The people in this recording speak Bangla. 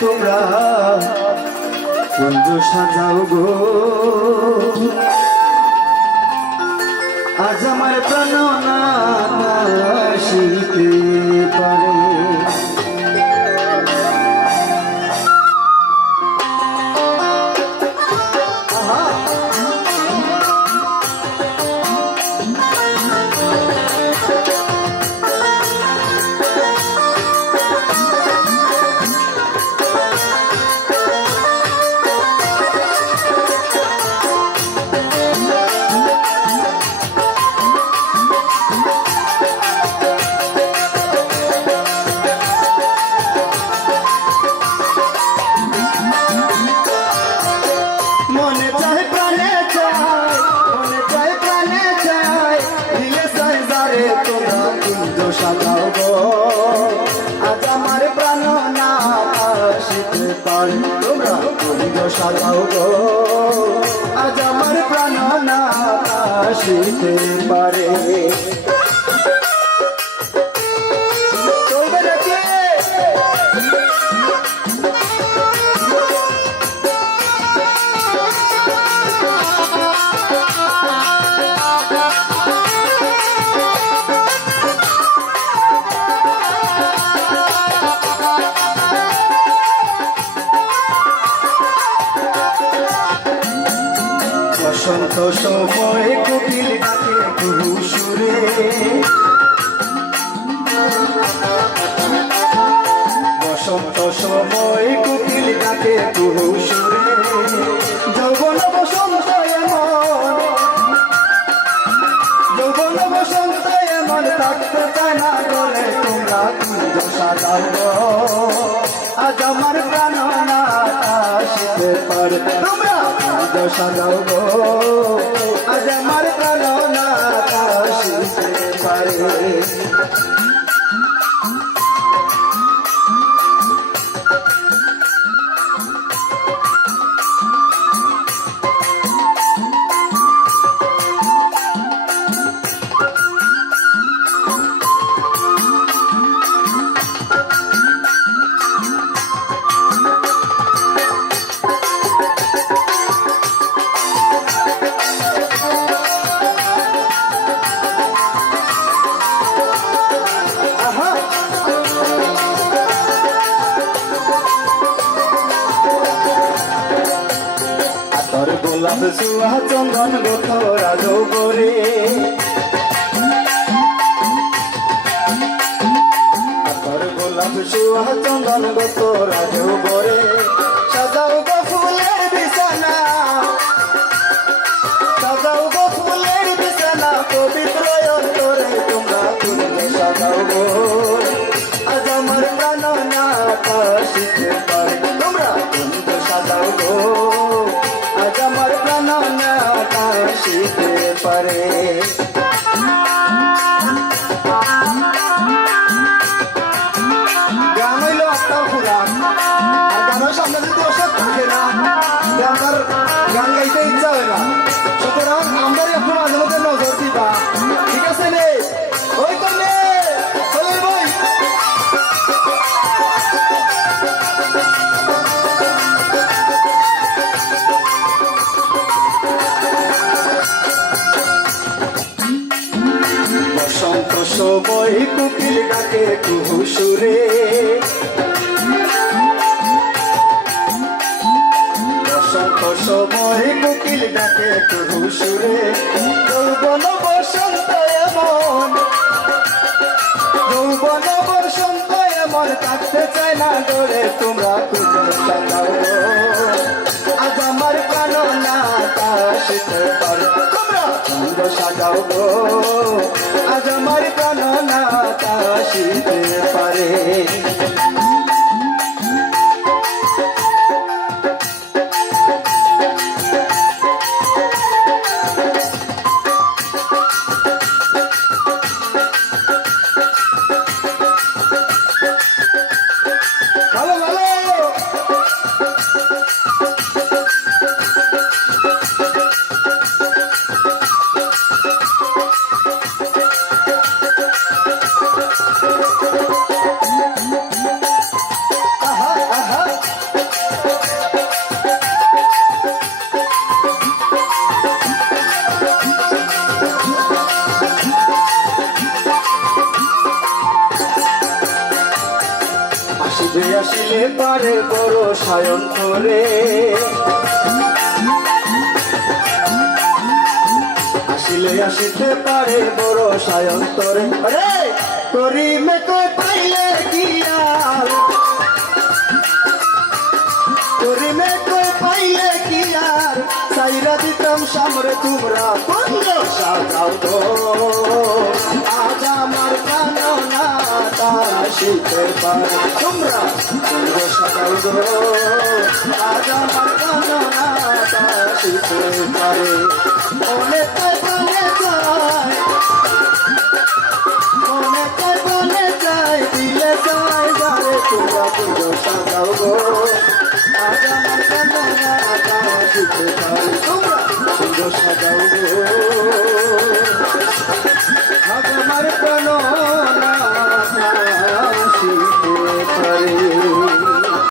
তোমরা কুঞ্জ সাজাও গো আজ আমার প্রাণ না আসিতে পারে সাজাও গো আজ আমার প্রাণ না আসিতে পারে তোমরা কুঞ্জ সাজাও গো আজ আমার প্রাণ না আসিতে পারে বসন্ত সময় কোকিল ডাকে কুহু সুরে বসন্ত সময় কোকিল ডাকে কুহু সুরে যৌবন বসন্ত এমন যৌবন বসন্ত এমন থাকতে চায় না বলে তোমরা কুঞ্জ সাজাও গো আজ আমার প্রাণ না আসিতে পারে তোমরা কুঞ্জ সাজাও গো আজ আমার প্রাণ না আসিতে পারে গোলাপ সুহা চন্দন গোথরা যৌবরে গোলাপ সুহা চন্দন গোথরা যৌবরে সাজাও গো ফুলের বিছানা সাজাও গো ফুলের বিছানা পবিত্র অন্তরে তোমরা কুঞ্জ সাজাও গো আজ আমার প্রাণ না আসিতে পারে তোমরা কুঞ্জ সাজাও গো আজ আমার প্রাণ না আসিতে পারে গান হইল আত্মার খুরান আর গানের সামনে যদি ওষুধ থাকে না আমার গান গাইতে ইচ্ছা হয় না সুতরাং আমরাই একটু মাঝে মধ্যে নজর দিবা ঠিক আছে নে ওই তো নে চলে বই বসন্ত সময় কোকিল ডাকে কুহু সুরে বসন্ত সময় কোকিল ডাকে কুহু সুরে যৌবন বসন্ত এমন যৌবন বসন্ত এমন থাকতে চায় না ডরে তোমরা কুঞ্জ সাজাও গো আজ আমার প্রাণ না আসিতে পারে তোমরা কুঞ্জ সাজাও গো আজ আমার প্রাণ না আসিতে পারে ভালো ভালো আসিলে পারে বড় সায়ন করে আসিলে আসিতে পারে বড় সায়ন করে আরে করি মেকে পাইলে গিয়াল করি মেকে পাইলে গিয়ার সাইরা দিতাম সামরে তোমরা বন্ধ সাজাও গো আজ আমার কাননাটা আসিতে পারে তোমরা বন্ধ সাজাও গো আজ আমার কাননাটা আসিতে পারে অনেকে বলে যায় অনেকে বলে যায় দিলে যায় যারে তোমরা বন্ধ সাজাও গো আজ আমার কাননাটা আসিতে পারে তোমরা বন্ধ সাজাও গো